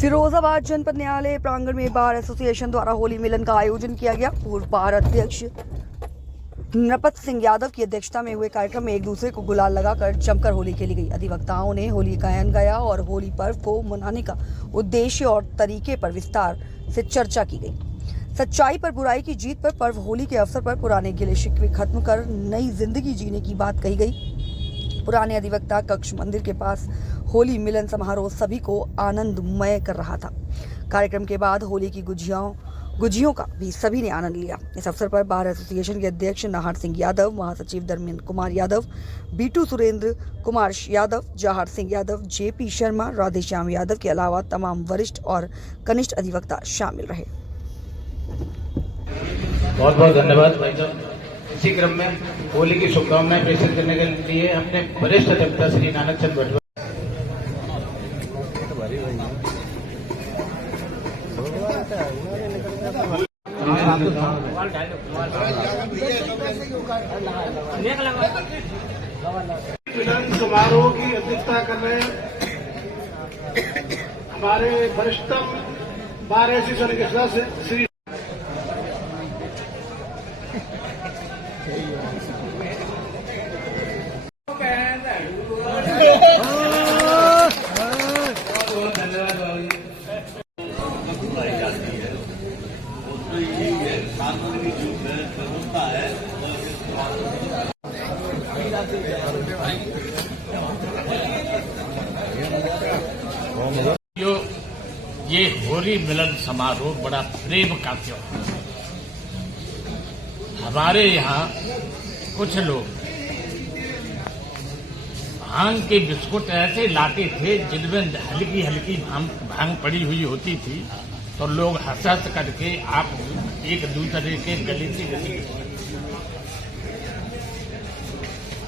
फिरोजाबाद जनपद न्यायालय प्रांगण में बार एसोसिएशन द्वारा होली मिलन का आयोजन किया गया। पूर्व बार अध्यक्ष नृपत सिंह यादव की अध्यक्षता में हुए कार्यक्रम में एक दूसरे को गुलाल लगाकर जमकर होली खेली गई। अधिवक्ताओं ने होली गायन गाया और होली पर्व को मनाने का उद्देश्य और तरीके पर विस्तार से चर्चा की गई। सच्चाई पर बुराई की जीत पर पर्व होली के अवसर पर पुराने गिले शिकवे खत्म कर नई जिंदगी जीने की बात कही गई। पुराने अधिवक्ता कक्ष मंदिर के पास होली मिलन समारोह सभी को आनंदमय कर रहा था। कार्यक्रम के बाद होली की गुजियों का भी सभी ने आनंद लिया। इस अवसर पर बार एसोसिएशन के अध्यक्ष नाहर सिंह यादव, महासचिव धर्मेंद्र कुमार यादव, बीटू सुरेंद्र कुमार यादव, जहार सिंह यादव, जेपी शर्मा, राधेश्याम यादव के अलावा तमाम वरिष्ठ और कनिष्ठ अधिवक्ता शामिल रहे। बहुत बहुत धन्यवाद भाई साहब। इसी क्रम में होली की शुभकामनाएं प्रेषित करने के लिए अपने वरिष्ठ अधिवक्ता श्री नानक चंद भटवा मिलन समारोह की अध्यक्षता कर रहे हमारे वरिष्ठतम बार एसोसिएशन के सदस्य श्री ये होली मिलन समारोह बड़ा प्रेम का त्योहार। हमारे यहाँ कुछ लोग भांग के बिस्कुट ऐसे लाते थे जिनमें हल्की हल्की भांग पड़ी हुई होती थी, तो लोग हंस हंस करके आप एक दूसरे के गले से गले।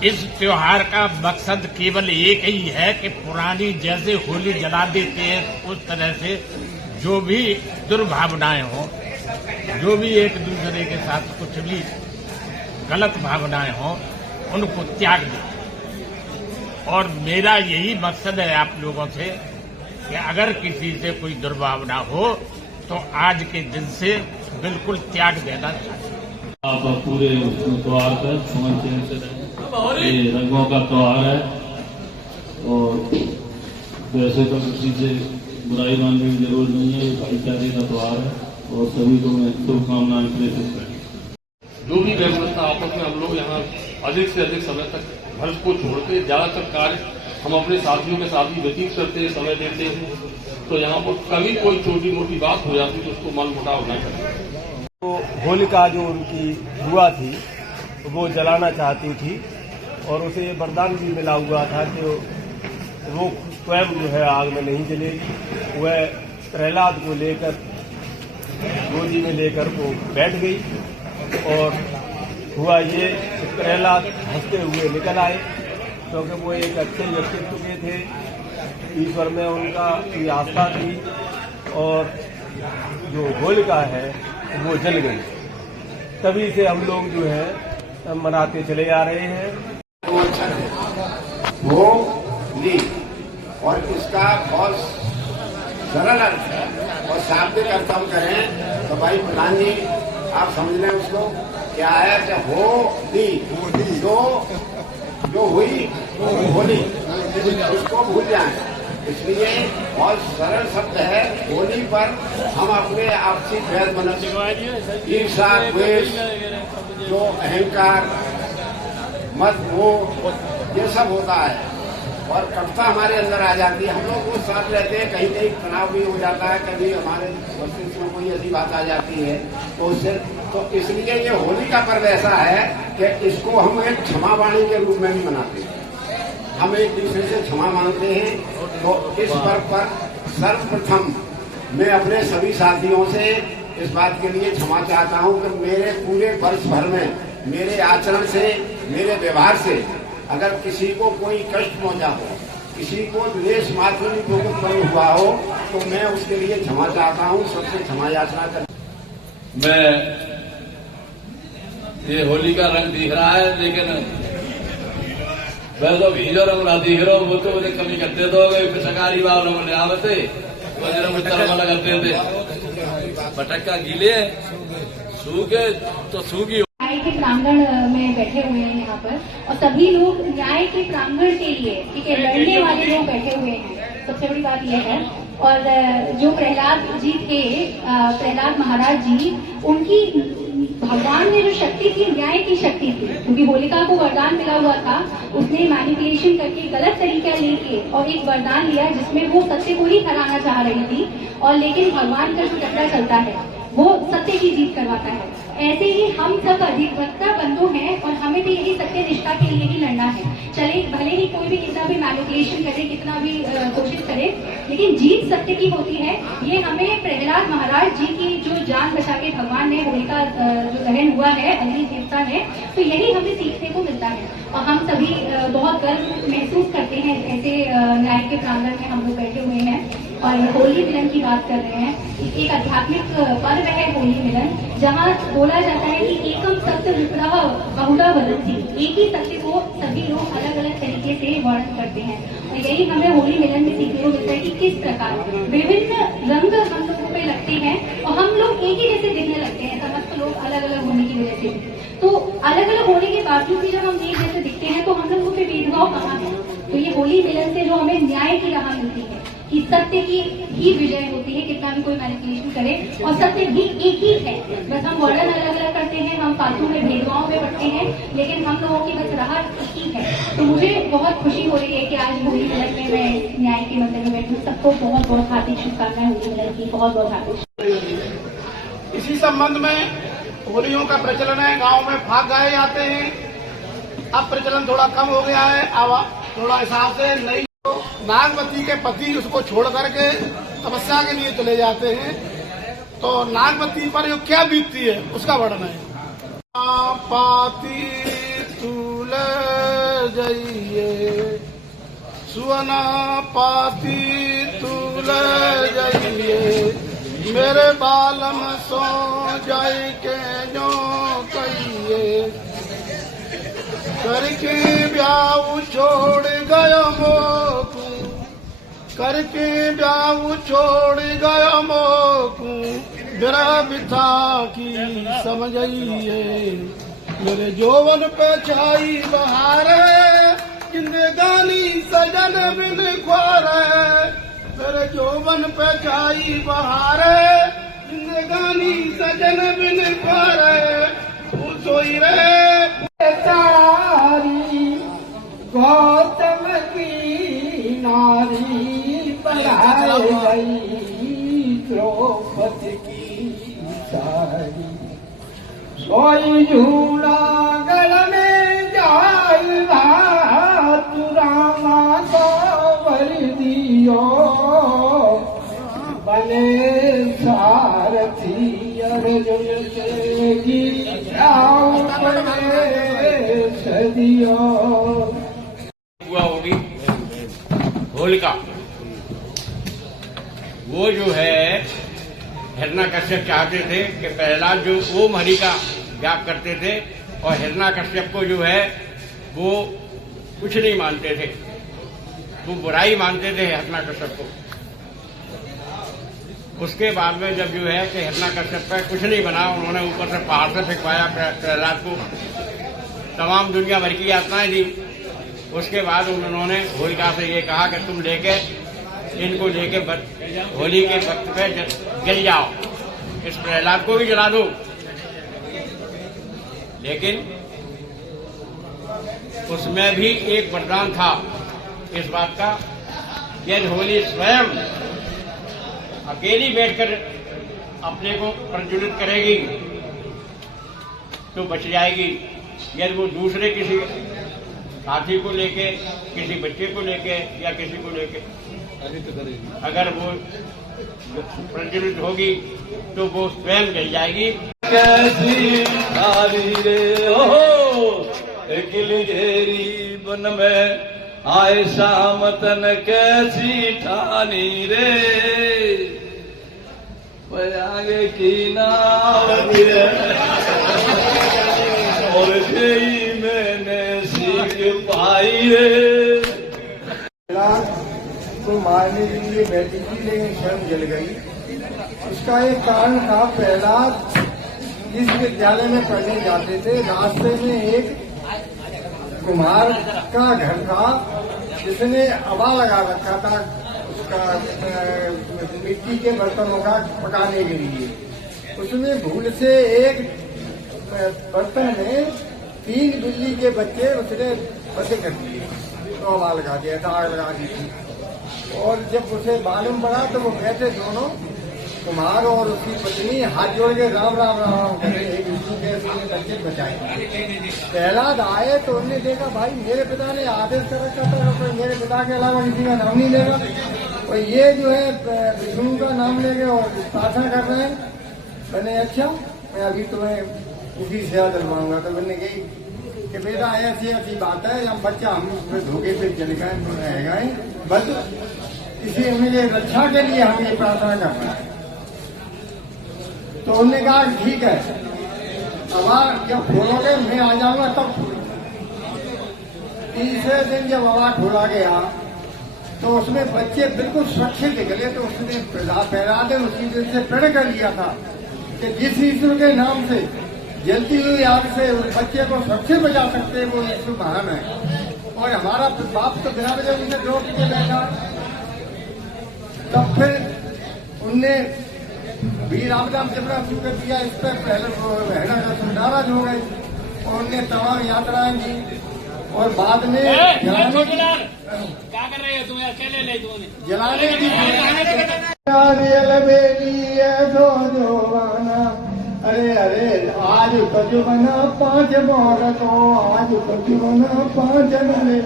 इस त्योहार का मकसद केवल एक ही है कि पुरानी जैसे होली जला देते हैं उस तरह से जो भी दुर्भावनाएं हों, जो भी एक दूसरे के साथ कुछ भी गलत भावनाएं हों, उनको त्याग दें। और मेरा यही मकसद है आप लोगों से कि अगर किसी से कोई दुर्भावना हो तो आज के दिन से बिल्कुल त्याग देना चाहिए। आप पूरे त्योहार पर सुमन चैन से रहें। ये रंगों का त्योहार है और वैसे तो किसी से बुराई मानने की जरूरत नहीं है। ये भाईचारे का त्योहार है और सभी को मैं शुभकामनाएं प्रेषित करें। जो भी व्यवस्था आपस में हम लोग यहाँ अधिक से अधिक समय तक घर को छोड़ के ज्यादातर कार्य हम अपने साथियों के साथ ही व्यतीत करते हैं, समय देते हैं। तो यहाँ पर कभी कोई छोटी मोटी बात हो जाती तो उसको मन मुटाव न करें। तो होलिका जो उनकी बुआ थी वो जलाना चाहती थी और उसे ये वरदान भी मिला हुआ था कि वो स्वयं जो है आग में नहीं जलेगी। वह प्रहलाद को लेकर गोदी में लेकर वो बैठ गई और हुआ ये प्रहलाद हंसते हुए निकल आए, क्योंकि वो एक अच्छे व्यक्तित्व के थे, ईश्वर में उनका की आस्था थी और जो होलिका है वो जल गई। तभी से हम लोग जो है मनाते चले आ रहे हैं। होली और इसका बहुत सरल अर्थ है और शाब्दिक अर्थ हम करें तो भाई प्रधान जी आप समझ लें उसको क्या है कि होली जो हुई होली उसको भूल जाए। इसलिए बहुत सरल शब्द है। होली पर हम अपने आपसी भेद मनस, ईर्षा, द्वेष, जो अहंकार, मत, मोह, ये सब होता है और कटुता हमारे अंदर आ जाती है। हम लोग वो साथ रहते हैं, कहीं कहीं तनाव भी हो जाता है, कभी हमारे मस्तिष्क में कोई ऐसी बात आ जाती है तो उससे तो इसलिए ये होली का पर्व ऐसा है कि इसको हम एक क्षमा वाणी के रूप में भी मनाते हैं। हम एक दूसरे से क्षमा मांगते हैं। तो इस पर्व पर सर्वप्रथम मैं अपने सभी साथियों से इस बात के लिए क्षमा चाहता हूं कि मेरे पूरे वर्ष भर में मेरे आचरण से, मेरे व्यवहार से अगर किसी को कोई कष्ट पहुंचा हो, किसी को द्वेष मात्र भी भोगत हुआ हो तो मैं उसके लिए क्षमा चाहता हूं। सबसे क्षमा याचना कर। मैं ये होली का रंग दिख रहा है, लेकिन मैं तो भीजो रंग ना दिख रहा हूँ। वो तो मुझे कमी करते दोगे, सकारी बाब रंग ले आवते वाला करते थे पटक्का गीले सूखे तो सूखी। न्याय के प्रांगण में बैठे हुए हैं यहाँ पर, और सभी लोग न्याय के प्रांगण के लिए, ठीक है, लड़ने वाले लोग बैठे हुए हैं। सबसे बड़ी बात यह है। और जो प्रहलाद जी थे, प्रहलाद महाराज जी, उनकी भगवान ने जो शक्ति थी, न्याय की शक्ति थी, क्योंकि होलिका को वरदान मिला हुआ था। उसने मैनिपुलेशन करके गलत तरीका लेके और एक वरदान लिया जिसमें वो सत्य को ही हराना चाह रही थी, और लेकिन भगवान का जो चक्कर चलता है वो सत्य की जीत करवाता है। ऐसे ही हम सब अधिवक्ता बंधु हैं और हमें भी यही सत्य निष्ठा के लिए ही लड़ना है। चले भले ही कोई भी कितना भी मैनिपुलेशन करे, कितना भी कोशिश करे, लेकिन जीत सत्य की होती है। ये हमें प्रहलाद महाराज जी की जो जान बचा के भगवान ने होलिका जो दहन हुआ है अग्नि देवता ने, तो यही हमें सीखने को मिलता है। और हम सभी बहुत गर्व महसूस करते हैं ऐसे न्याय के प्रांगण में हम लोग बैठे हुए हैं और होली मिलन की बात कर रहे हैं। एक आध्यात्मिक पर्व है होली मिलन, जहाँ बोला जाता है कि एकम सत्य विप्रह बहुधा वदन्ति, एक ही सत्य को सभी लोग अलग अलग तरीके से वर्णन करते हैं। और यही हमें होली मिलन में सीखने को मिलता है कि किस प्रकार विभिन्न रंग हम लोगों पे लगते हैं और हम लोग एक ही जैसे दिखने लगते हैं, समस्त लोग अलग अलग होने की वजह से। तो अलग अलग होने के बावजूद भी जब हम एक जैसे दिखते हैं तो हम लोगों पे भेदभाव कहाँ है? तो ये होली मिलन से जो हमें न्याय की राह मिलती है कि सत्य की ही विजय होती है, कितना भी कोई मैनिपुलेशन करे, और सत्य भी एक ही है। बस हम वर्णन अलग अलग करते हैं, हम फालतू में भेदभाव में बढ़ते हैं, लेकिन हम लोगों की बस राह एक ही है। तो मुझे बहुत खुशी हो रही है कि आज होली मिलन में मैं न्याय के मंदिर में बैठूँ। सबको बहुत बहुत हार्दिक शुभकामनाएं होली मिलन की, बहुत बहुत हार्दिक। इसी संबंध में होलियों का प्रचलन है, गांव में फाग गाए जाते हैं। अब प्रचलन थोड़ा कम हो गया है, अब थोड़ा हिसाब से नई नागवती के पति उसको छोड़ करके तपस्या के लिए चले जाते हैं, तो नागवती पर जो क्या बीतती है उसका वर्णन है। पाती तूल जाइए सुवना पाती तूल जाइए, मेरे बालम सो जाए के जो कहिए, करके ब्याह छोड़ गया मोकू, करके ब्याह छोड़ गया मोकू, मेरा बिथा की समझिए, मेरे जोवन पे छाई बहार है, जिंदगानी सजन बिन ख्वार है, मेरे जोवन पे छाई बहार है, जिंदगानी सजन बिन ख्वार है, सोई रे तारी गौतम की नारी बनाई गई, द्रौपदी की सारी सोई झूला गल में जाई, तू रामा को वर दियो, बने सारथी अर्जुन से सदियों। हुआ होगी होलिका, वो जो है हिरण्यकश्यप चाहते थे कि प्रहलाद जो ओम हरि का जाप करते थे, और हिरण्यकश्यप को जो है वो कुछ नहीं मानते थे, वो बुराई मानते थे हिरण्यकश्यप को। उसके बाद में जब जो है कि हिरण्यकश्यप पर कुछ नहीं बना, उन्होंने ऊपर से पहाड़ से फेंकवाया प्रहलाद को, तमाम दुनिया भर की यातनाएं दी। उसके बाद उन्होंने होलिका से ये कहा कि तुम लेके इनको लेके होली के वक्त पे जल जाओ, इस प्रहलाद को भी जला दो। लेकिन उसमें भी एक वरदान था इस बात का, यदि होली स्वयं अकेली बैठकर अपने को प्रज्वलित करेगी तो बच जाएगी, यदि वो दूसरे किसी साथी को लेके, किसी बच्चे को लेके या किसी को लेके अगर वो प्रज्वलित होगी तो वो स्वयं जल जाएगी। कैसी नारी रे हो गिलगेरी बन में आए शामतन, कैसी ठानी रे आगे की नाव और यही मैंने सीख पाई रे। कोई मारने के लिए बैठी थी लेकिन स्वयं जल गई। इसका एक कारण था, पहला जिस विद्यालय में पढ़ने जाते थे रास्ते में एक कुम्हार का घर था जिसने अवा लगा रखा था उसका मिट्टी के बर्तनों का पकाने के लिए। उसमें भूल से एक बर्तन में 3 बिल्ली के बच्चे उसने बंद कर दिए, तो हवा लगा दिया था, आग लगा दी थी। और जब उसे मालूम पड़ा तो वो बैठे दोनों कुम्हार और उसकी पत्नी हाथ जोड़ के राम राम राम राम करे, एक दूसरे के अपने बच्चे बचाए। प्रहलाद आए तो उन्होंने देखा भाई मेरे पिता ने आदेश कर रखा था तो मेरे पिता के अलावा किसी का नाम नहीं लेगा, और ये जो है विष्णु का नाम लेंगे और प्रार्थना कर रहे हैं। मैंने अच्छा मैं अभी तुम्हें उसी सेवा दिलवाऊंगा। तो मैंने कही कि बेटा ऐसी ऐसी बात है, जब बच्चा हम धोखे पे चल गए बस इसी मेरे रक्षा के लिए हम ये प्रार्थना कर रहे हैं। तो उन्होंने कहा ठीक है, अब जब खोलोगे मैं आ जाऊंगा तब खोलो। तीसरे दिन जब हवा खोला गया तो उसमें बच्चे बिल्कुल सुरक्षित निकले। तो उसने प्रहलाद ने उसी दिन से प्रण कर लिया था कि जिस ईश्वर के नाम से जलती हुई आग से उस बच्चे को सुरक्षित बचा सकते वो ईश्वर महान है। और हमारा बाप तो बिना वजह उनसे रोक के बैठा। तब फिर उनने वीर रामदाम जबरा शुरू कर दिया। इस पर पहले नाराज हो गए और उनने तमाम यात्राएं की और बाद में क्या कर रहे हो तुम? अकेले ले जलाने की अरे अरे आज कजु बना 5 मोहरतो, आज कजु बना 5 मिले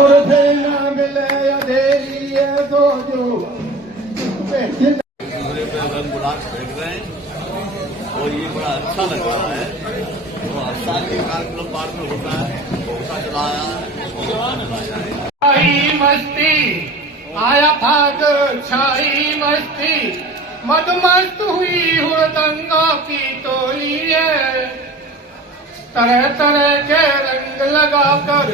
और फिर ना मिले अधेरी है तो जो रंग गुलाल फेंक रहे हैं और ये बड़ा अच्छा लग रहा है। तो हर साल के कार्यक्रम पार्क में होता है, उसका चलाया छाई मस्ती आया भाग, छाई मस्ती मदमस्त हुई हुड़दंगा की टोली है। तरह तरह के रंग लगाकर,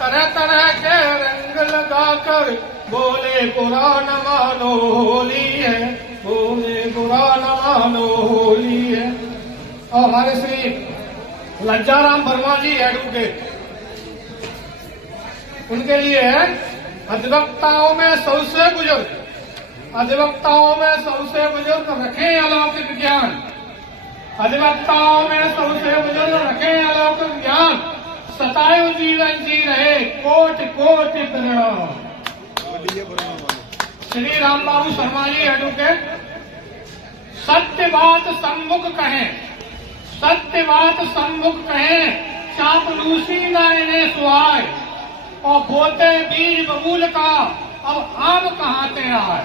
तरह तरह के रंग लगाकर बोले बुरा न मानो होली है, बोले बुरा न मानो होली है। और हमारे श्री लज्जाराम वर्मा जी एडवोकेट, उनके लिए है अधिवक्ताओं में सबसे बुजुर्ग, अधिवक्ताओं में सबसे बुजुर्ग रखें अलौकिक ज्ञान, अधिवक्ताओं में सबसे बुजुर्ग रखें अलौकिक ज्ञान, सतायु जीवन जी रहे कोटि कोटि प्रणाम। श्री राम बाबू शर्मा जी एडवोकेट, सत्य बात सम्मुख कहें, सत्य बात सम्मुख कहें, चापलूसी न इन्हें सुहाए, और बोते बीज बबूल का अब आम कहाते आए।